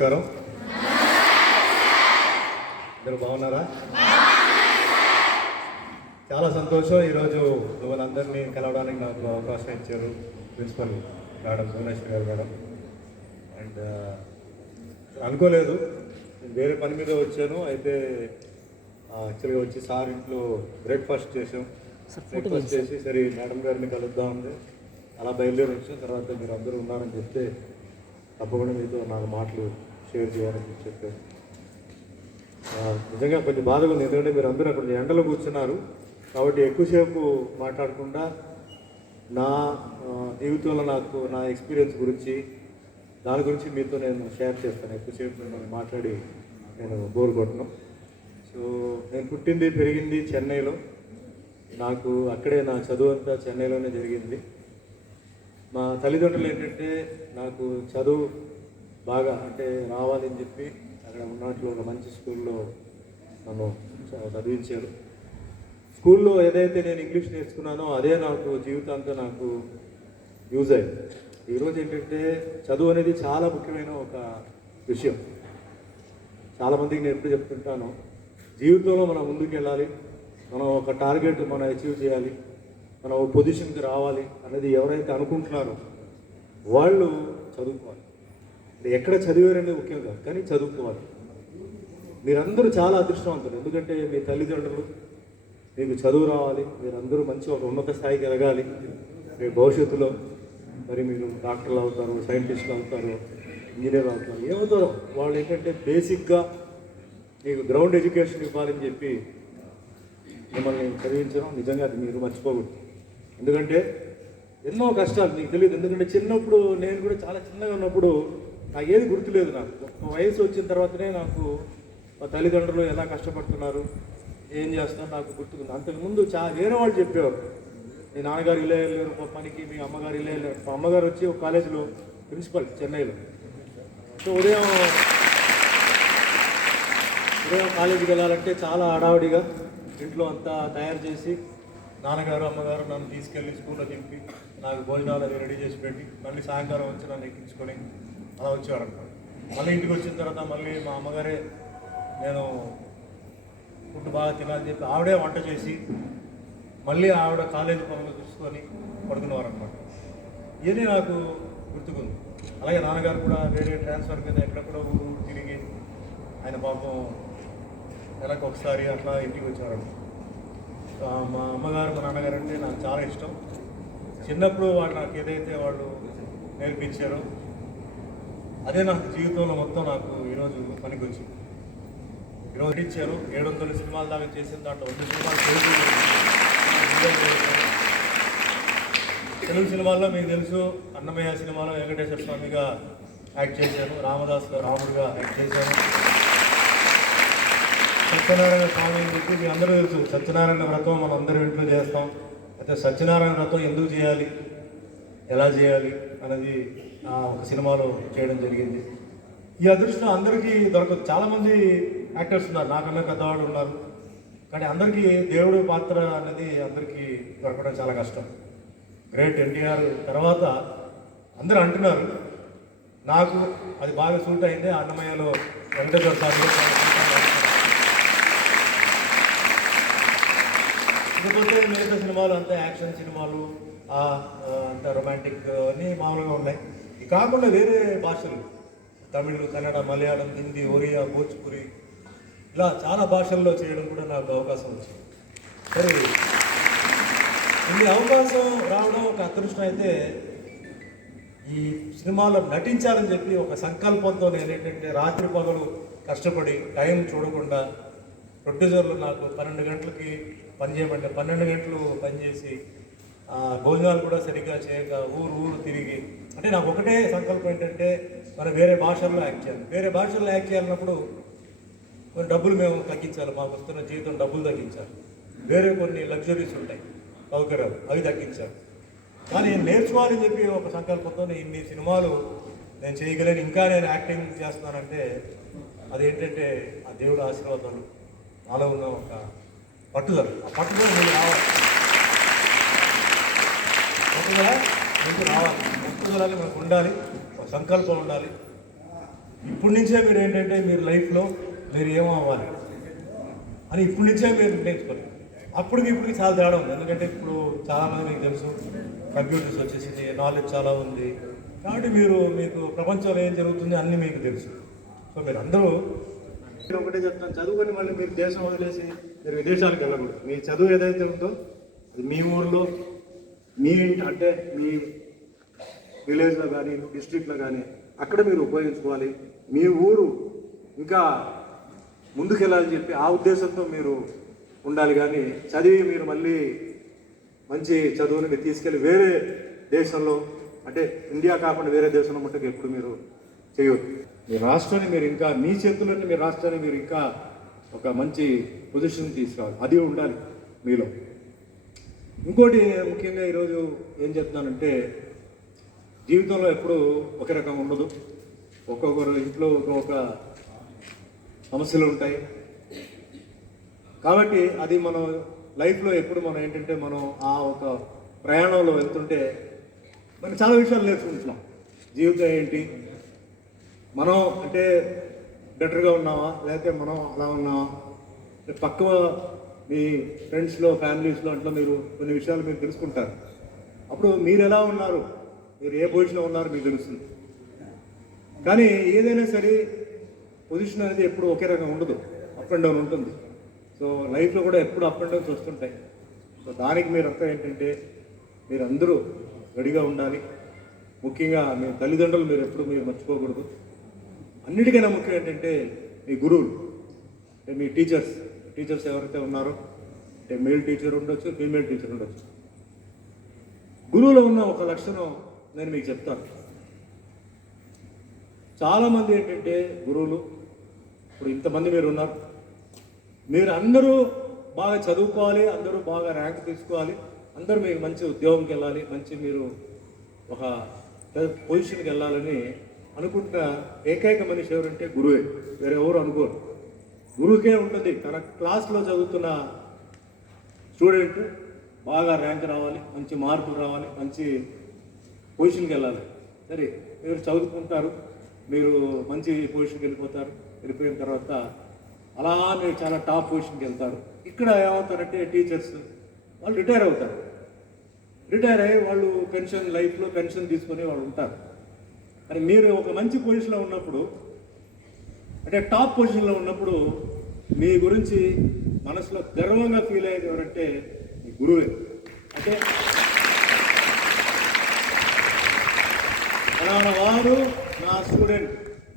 నమస్కారం. అందరూ బాగున్నారా? చాలా సంతోషం. ఈరోజు మిమ్మల్ని అందరినీ కలవడానికి నాకు అవకాశం ఇచ్చారు ప్రిన్సిపల్ మేడం భువనేశ్వర్ గారు మేడం. అండ్ అనుకోలేదు, నేను వేరే పని మీద వచ్చాను. అయితే యాక్చువల్గా వచ్చి సార్ ఇంట్లో బ్రేక్ఫాస్ట్ చేసాం. బ్రేక్ఫాస్ట్ చేసి సరే మేడం గారిని కలుద్దామంటే అలా బయలుదేరి వచ్చాం. తర్వాత మీరు అందరూ ఉన్నారని చెప్తే తప్పకుండా మీతో నాకు మాటలు షేర్ చేయాలని చెప్పారు. నిజంగా కొంచెం బాధగా ఉంది, ఎందుకంటే మీరు అందరూ అక్కడ ఎండలో కూర్చున్నారు కాబట్టి ఎక్కువసేపు మాట్లాడకుండా నా జీవితంలో నాకు నా ఎక్స్పీరియన్స్ గురించి దాని గురించి మీతో నేను షేర్ చేస్తాను. ఎక్కువసేపు నేను మాట్లాడి నేను బోర్ కొట్టను. సో నేను పుట్టింది పెరిగింది చెన్నైలో. నాకు అక్కడే నా చదువు అంతా చెన్నైలోనే జరిగింది. మా తల్లిదండ్రులు ఏంటంటే నాకు చదువు బాగా అంటే రావాలని చెప్పి అక్కడ ఉన్నట్లు ఒక మంచి స్కూల్లో నన్ను చదివించారు. స్కూల్లో ఏదైతే నేను ఇంగ్లీష్ నేర్చుకున్నానో అదే నాకు జీవితాంతం నాకు యూజ్ అయింది. ఈరోజు ఏంటంటే చదువు అనేది చాలా ముఖ్యమైన ఒక విషయం. చాలామందికి నేను ఎప్పుడు చెప్తుంటాను, జీవితంలో మనం ముందుకు వెళ్ళాలి, మనం ఒక టార్గెట్ మనం అచీవ్ చేయాలి, మనం ఒక పొజిషన్కి రావాలి అనేది ఎవరైతే అనుకుంటున్నారో వాళ్ళు చదువుకోవాలి. ఎక్కడ చదివారనేది ముఖ్యం కాదు, కానీ చదువుకోవాలి. మీరందరూ చాలా అదృష్టవంతులు, ఎందుకంటే మీ తల్లిదండ్రులు మీకు చదువు రావాలి, మీరందరూ మంచి ఒక ఉన్నత స్థాయికి ఎదగాలి. మీ భవిష్యత్తులో మరి మీరు డాక్టర్లు అవుతారు, సైంటిస్టులు అవుతారు, ఇంజనీర్లు అవుతారు, ఏమవుతారో వాళ్ళు ఏంటంటే బేసిక్గా మీకు గ్రౌండ్ ఎడ్యుకేషన్ ఇవ్వాలని చెప్పి మిమ్మల్ని చదివించడం నిజంగా అది మీరు మర్చిపోకూడదు. ఎందుకంటే ఎన్నో కష్టాలు మీకు తెలియదు. ఎందుకంటే చిన్నప్పుడు నేను కూడా చాలా చిన్నగా ఉన్నప్పుడు నాకు ఏది గుర్తులేదు. నాకు ఒక వయసు వచ్చిన తర్వాతనే నాకు మా తల్లిదండ్రులు ఎలా కష్టపడుతున్నారు, ఏం చేస్తున్నారు నాకు గుర్తుకుంది. అంతకుముందు వేరే వాళ్ళు చెప్పేవారు, మీ నాన్నగారు ఇలా వెళ్ళారు పనికి, మీ అమ్మగారు ఇలా వెళ్ళారు. మా అమ్మగారు వచ్చి ఒక కాలేజీలో ప్రిన్సిపల్ చెన్నైలో. సో ఉదయం కాలేజీకి వెళ్ళాలంటే చాలా హడావుడిగా ఇంట్లో అంతా తయారు చేసి నాన్నగారు అమ్మగారు నన్ను తీసుకెళ్ళి స్కూల్లో దింపి నాకు భోజనాలు అవి రెడీ చేసి పెట్టి మళ్ళీ సాయంకాలం వచ్చి నన్ను ఎక్కించుకొని అలా వచ్చేవారు అనమాట. మళ్ళీ ఇంటికి వచ్చిన తర్వాత మళ్ళీ మా అమ్మగారే నేను ఫుడ్ బాగా తినాలని చెప్పి ఆవిడే వంట చేసి మళ్ళీ ఆవిడ కాలేజీ పనులు చూసుకొని పడుకునేవారు అనమాట. ఇవన్నీ నాకు గుర్తుకుంది. అలాగే నాన్నగారు కూడా వేరే ట్రాన్స్ఫర్ మీద ఎక్కడెక్కడో ఊరు తిరిగి ఆయన పాపం నెలకు ఒకసారి అట్లా ఇంటికి వచ్చేవారు. మా అమ్మగారు మా నాన్నగారు అంటే నాకు చాలా ఇష్టం. చిన్నప్పుడు వాళ్ళు నాకు ఏదైతే వాళ్ళు నేర్పించారో అదే నాకు జీవితంలో మొత్తం నాకు ఈరోజు పనికి వచ్చింది. ఈరోజు ఇచ్చారు 700 సినిమాల దాకా చేసిన దాంట్లో 100 సినిమాలు తెలుగు సినిమాల్లో మీకు తెలుసు, అన్నమయ్య సినిమాలో వెంకటేశ్వర స్వామిగా యాక్ట్ చేశాను, రామదాస్లో రాముడుగా యాక్ట్ చేశాను, సత్యనారాయణ స్వామి అని చెప్పి మీ అందరూ తెలుసు. సత్యనారాయణ వ్రతం మనం అందరి ఇంట్లో చేస్తాం. అయితే సత్యనారాయణ వ్రతం ఎందుకు చేయాలి, ఎలా చేయాలి అనేది ఒక సినిమాలో చేయడం జరిగింది. ఈ అదృష్టం అందరికీ దొరకదు. చాలామంది యాక్టర్స్ ఉన్నారు, నాకన్నా పెద్దవాళ్ళు ఉన్నారు, కానీ అందరికీ దేవుడి పాత్ర అనేది అందరికీ దొరకడం చాలా కష్టం. గ్రేట్ ఎన్టీఆర్ తర్వాత అందరూ అంటున్నారు, నాకు అది బాగా సూట్ అయింది. అన్నమయ్యలో వెంకటేశ్వర స్వామి. ఇకపోతే మిగతా సినిమాలు అంతా యాక్షన్ సినిమాలు, అంత రొమాంటిక్ అన్నీ మామూలుగా ఉన్నాయి. ఇది కాకుండా వేరే భాషలు తమిళ్, కన్నడ, మలయాళం, హిందీ, ఒరియా, భోజ్పురి ఇలా చాలా భాషల్లో చేయడం కూడా నాకు అవకాశం వచ్చింది. సరే, ఇన్ని అవకాశం రావడం ఒక అదృష్టం. అయితే ఈ సినిమాలో నటించాలని చెప్పి ఒక సంకల్పంతో నేను ఏంటంటే రాత్రి పగలు కష్టపడి టైం చూడకుండా ప్రొడ్యూసర్లు నాకు 12 గంటలకి పని చేయమంటే 12 గంటలు పనిచేసి భోజనాలు కూడా సరిగ్గా చేయక ఊరు తిరిగి, అంటే నాకు ఒకటే సంకల్పం ఏంటంటే మనం వేరే భాషల్లో యాక్ట్ చేయాలి. వేరే భాషల్లో యాక్ట్ చేయాలన్నప్పుడు కొన్ని డబ్బులు మేము తగ్గించాలి, మాకు వస్తున్న జీవితం డబ్బులు తగ్గించాలి. వేరే కొన్ని లగ్జరీస్ ఉంటాయి, సౌకర్యాలు, అవి తగ్గించాలి. కానీ నేర్చుకోవాలని చెప్పి ఒక సంకల్పంతో ఇన్ని సినిమాలు నేను చేయగలేను, ఇంకా నేను యాక్టింగ్ చేస్తున్నానంటే అదేంటంటే ఆ దేవుడు ఆశీర్వాదాలు, నాలో ఉన్న ఒక పట్టుదల. ఆ పట్టుదల మీకు రావాలి, పట్టుదల మీకు రావాలి. పట్టుదలని మనకు ఉండాలి, ఒక సంకల్పం ఉండాలి. ఇప్పటి నుంచే మీరు ఏంటంటే మీరు లైఫ్లో మీరు ఏమో అవ్వాలి అని ఇప్పటి నుంచే మీరు నిర్ణయించుకోవాలి. అప్పటికి ఇప్పటికి చాలా తేడా ఉంది. ఎందుకంటే ఇప్పుడు చాలామంది మీకు తెలుసు కంప్యూటర్స్ వచ్చేసింది, నాలెడ్జ్ చాలా ఉంది. కాబట్టి మీకు ప్రపంచంలో ఏం జరుగుతుంది అన్నీ మీకు తెలుసు. సో మీరు అందరూ ఒకటే చెప్తాను, చదువుకొని మళ్ళీ మీరు దేశం వదిలేసి మీరు విదేశాలకు వెళ్ళకూడదు. మీ చదువు ఏదైతే ఉందో అది మీ ఊర్లో మీ అంటే మీ విలేజ్లో కానీ డిస్ట్రిక్ట్లో కానీ అక్కడ మీరు ఉపయోగించుకోవాలి. మీ ఊరు ఇంకా ముందుకెళ్ళాలని చెప్పి ఆ ఉద్దేశంతో మీరు ఉండాలి. కానీ చదివి మీరు మళ్ళీ మంచి చదువుని మీరు తీసుకెళ్ళి వేరే దేశంలో అంటే ఇండియా కాకుండా వేరే దేశంలో మట్టుకు ఎప్పుడు మీరు చేయవద్దు. మీ రాష్ట్రాన్ని మీరు ఇంకా మీ చేతుల్లోనే మీ రాష్ట్రాన్ని మీరు ఇంకా ఒక మంచి పొజిషన్ తీసుకురావాలి. అది ఉండాలి మీలో. ఇంకోటి ముఖ్యంగా ఈరోజు ఏం చెప్తున్నానంటే జీవితంలో ఎప్పుడూ ఒకే రకం ఉండదు. ఒక్కొక్కరు ఇంట్లో ఒక్కొక్క సమస్యలు ఉంటాయి. కాబట్టి అది మనం లైఫ్లో ఎప్పుడు మనం ఏంటంటే మనం ఆ ఒక ప్రయాణంలో వెళ్తుంటే మనం చాలా విషయాలు నేర్చుకుంటున్నాం. జీవితం ఏంటి, మనం అంటే బెటర్గా ఉన్నావా లేకపోతే మనం అలా ఉన్నావా, పక్క మీ ఫ్రెండ్స్లో ఫ్యామిలీస్లో అట్లా మీరు కొన్ని విషయాలు మీరు తెలుసుకుంటారు. అప్పుడు మీరు ఎలా ఉన్నారు, మీరు ఏ పొజిషన్లో ఉన్నారు మీకు తెలుస్తుంది. కానీ ఏదైనా సరే పొజిషన్ అనేది ఎప్పుడు ఒకే రకంగా ఉండదు, అప్ అండ్ డౌన్ ఉంటుంది. సో లైఫ్లో కూడా ఎప్పుడు అప్ అండ్ డౌన్స్ వస్తుంటాయి. సో దానికి మీరంతా ఏంటంటే మీరందరూ రెడీగా ఉండాలి. ముఖ్యంగా మీ తల్లిదండ్రులు మీరు ఎప్పుడు మీరు మర్చిపోకూడదు. అన్నిటికైనా ముఖ్యం ఏంటంటే మీ గురువులు అంటే మీ టీచర్స్ ఎవరైతే ఉన్నారో అంటే మేల్ టీచర్ ఉండొచ్చు, ఫీమేల్ టీచర్ ఉండొచ్చు. గురువులో ఉన్న ఒక లక్షణం నేను మీకు చెప్తాను. చాలామంది ఏంటంటే గురువులు ఇప్పుడు ఇంతమంది మీరు ఉన్నారు, మీరు అందరూ బాగా చదువుకోవాలి, అందరూ బాగా ర్యాంక్ తీసుకోవాలి, అందరూ మీకు మంచి ఉద్యోగంకి వెళ్ళాలి, మంచి మీరు ఒక పొజిషన్కి వెళ్ళాలని అనుకుంటున్న ఏకైక మనిషి ఎవరంటే గురువే. వేరే ఎవరు అనుకోరు. గురువుకే ఉంటుంది తన క్లాస్లో చదువుతున్న స్టూడెంట్ బాగా ర్యాంక్ రావాలి, మంచి మార్కులు రావాలి, మంచి పొజిషన్కి వెళ్ళాలి. సరే మీరు చదువుకుంటారు, మీరు మంచి పొజిషన్కి వెళ్ళిపోతారు. వెళ్ళిపోయిన తర్వాత అలా మీరు చాలా టాప్ పొజిషన్కి వెళ్తారు. ఇక్కడ ఏమవుతారంటే టీచర్స్ వాళ్ళు రిటైర్ అవుతారు. రిటైర్ అయ్యి వాళ్ళు లైఫ్లో పెన్షన్ తీసుకొని వాళ్ళు ఉంటారు. మరి మీరు ఒక మంచి పొజిషన్లో ఉన్నప్పుడు అంటే టాప్ పొజిషన్లో ఉన్నప్పుడు మీ గురించి మనసులో గర్వంగా ఫీల్ అయ్యేది ఎవరంటే మీ గురువే. అంటే ఫలానా వారు నా స్టూడెంట్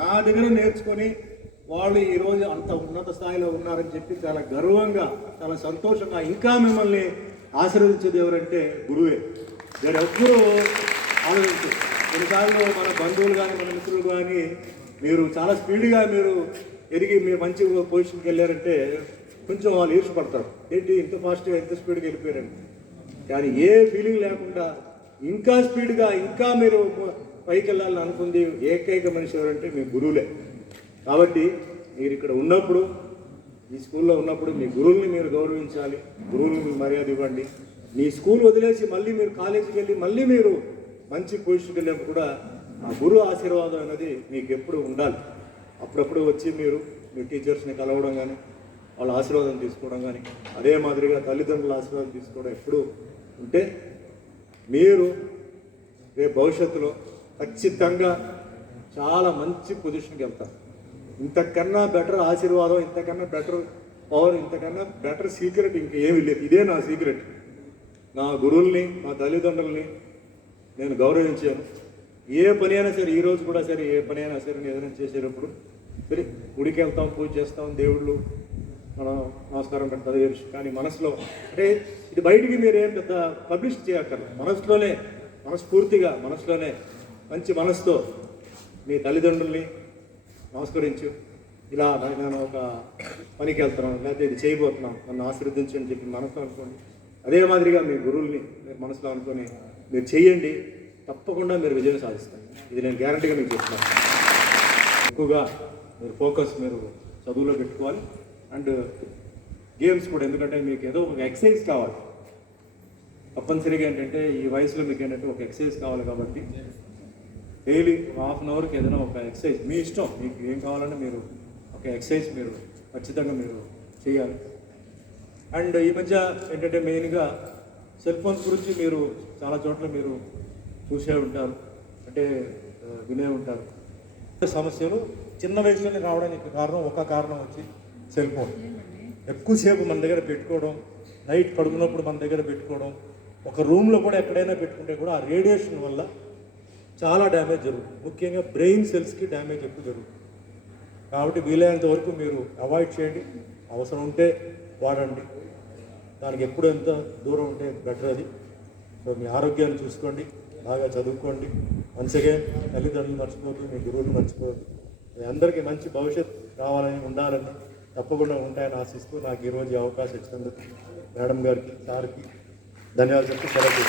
నా దగ్గర నేర్చుకొని వాళ్ళు ఈరోజు అంత ఉన్నత స్థాయిలో ఉన్నారని చెప్పి చాలా గర్వంగా చాలా సంతోషంగా ఇంకా మిమ్మల్ని ఆశీర్వదించేది ఎవరంటే గురువే. వేరే ఎవ్వరూ ఆలోచించారు. కొన్నిసార్లు మన బంధువులు కానీ మన మిత్రులు కానీ మీరు చాలా స్పీడ్గా మీరు ఎదిగి మీరు మంచి పొజిషన్కి వెళ్ళారంటే కొంచెం వాళ్ళు ఈర్షపడతారు. ఏంటి ఇంత ఫాస్ట్గా ఇంత స్పీడ్గా వెళ్ళిపోయారండి. కానీ ఏ ఫీలింగ్ లేకుండా ఇంకా స్పీడ్గా ఇంకా మీరు పైకి వెళ్ళాలని అనుకుంది ఏకైక మనిషి ఎవరంటే మీ గురువులే. కాబట్టి మీరు ఇక్కడ ఉన్నప్పుడు ఈ స్కూల్లో ఉన్నప్పుడు మీ గురువుల్ని మీరు గౌరవించాలి, గురువులకు మీరు మర్యాద ఇవ్వండి. మీ స్కూల్ వదిలేసి మళ్ళీ మీరు కాలేజీకి వెళ్ళి మళ్ళీ మీరు మంచి పొజిషన్కి వెళ్ళినప్పుడు కూడా ఆ గురువు ఆశీర్వాదం అనేది మీకు ఎప్పుడు ఉండాలి. అప్పుడప్పుడు వచ్చి మీరు మీ టీచర్స్ని కలవడం కానీ వాళ్ళ ఆశీర్వాదం తీసుకోవడం కానీ అదే మాదిరిగా తల్లిదండ్రుల ఆశీర్వాదం తీసుకోవడం ఎప్పుడు ఉంటే మీరు రేపు భవిష్యత్తులో ఖచ్చితంగా చాలా మంచి పొజిషన్కి వెళ్తారు. ఇంతకన్నా బెటర్ ఆశీర్వాదం, ఇంతకన్నా బెటర్ పవర్, ఇంతకన్నా బెటర్ సీక్రెట్ ఇంకేమీ లేదు. ఇదే నా సీక్రెట్. నా గురువుల్ని మా తల్లిదండ్రుల్ని నేను గౌరవించాను. ఏ పని అయినా సరే ఈరోజు కూడా సరే ఏ పని అయినా సరే ఏదైనా చేసేటప్పుడు సరే గుడికి వెళ్తాం, పూజ చేస్తాం, దేవుళ్ళు మనం నమస్కారం పెడతాం తెలుసు. కానీ మనసులో అంటే ఇది బయటికి మీరు ఏం పెద్ద పబ్లిష్ చేయక్కర్లేదు. మనసులోనే మనస్ఫూర్తిగా మనసులోనే మంచి మనసుతో మీ తల్లిదండ్రుల్ని నమస్కరించు, ఇలా నేను ఒక పనికి వెళ్తున్నాను లేకపోతే ఇది చేయబోతున్నాను నన్ను ఆశీర్వదించు అని చెప్పి మనసులో అనుకోండి. అదే మాదిరిగా మీ గురువుల్ని మీరు మనసులో అనుకొని మీరు చేయండి, తప్పకుండా మీరు విజయం సాధిస్తారు. ఇది నేను గ్యారంటీగా మీకు చెప్తున్నాను. ఎక్కువగా మీరు ఫోకస్ మీరు చదువులో పెట్టుకోవాలి అండ్ గేమ్స్ కూడా. ఎందుకంటే మీకు ఏదో ఒక ఎక్సర్సైజ్ కావాలి తప్పనిసరిగా. ఏంటంటే ఈ వయసులో మీకు ఏంటంటే ఒక ఎక్సర్సైజ్ కావాలి. కాబట్టి డైలీ హాఫ్ అన్ అవర్కి ఏదైనా ఒక ఎక్సర్సైజ్ మీ ఇష్టం, మీకు ఏం కావాలంటే మీరు ఒక ఎక్సర్సైజ్ మీరు ఖచ్చితంగా మీరు చేయాలి. అండ్ ఈ మధ్య ఏంటంటే మెయిన్గా సెల్ ఫోన్స్ గురించి మీరు చాలా చోట్ల మీరు చూసే ఉంటారు, అంటే వినే ఉంటారు. సమస్యలు చిన్న వయసులోనే రావడానికి ఒక కారణం వచ్చి సెల్ ఫోన్. ఎక్కువసేపు మన దగ్గర పెట్టుకోవడం, నైట్ పడుకున్నప్పుడు మన దగ్గర పెట్టుకోవడం, ఒక రూమ్లో కూడా ఎక్కడైనా పెట్టుకుంటే కూడా ఆ రేడియేషన్ వల్ల చాలా డ్యామేజ్ జరుగుతుంది. ముఖ్యంగా బ్రెయిన్ సెల్స్కి డ్యామేజ్ ఎక్కువ జరుగుతుంది. కాబట్టి వీలైనంత వరకు మీరు అవాయిడ్ చేయండి. అవసరం ఉంటే వాడండి, దానికి ఎప్పుడు ఎంత దూరం ఉంటే బెటర్ అది. సో మీ ఆరోగ్యాన్ని చూసుకోండి, బాగా చదువుకోండి. మంచిగా తల్లిదండ్రులు మర్చిపోవద్దు, మీ గురువులు మర్చిపోవద్దు. మీ అందరికీ మంచి భవిష్యత్తు కావాలని ఉండాలని తప్పకుండా ఉంటాయని ఆశిస్తూ నాకు ఈరోజు ఈ అవకాశం ఇచ్చినందుకు మేడం గారికి, సార్కి ధన్యవాదాలు చెప్తూ సెలవు.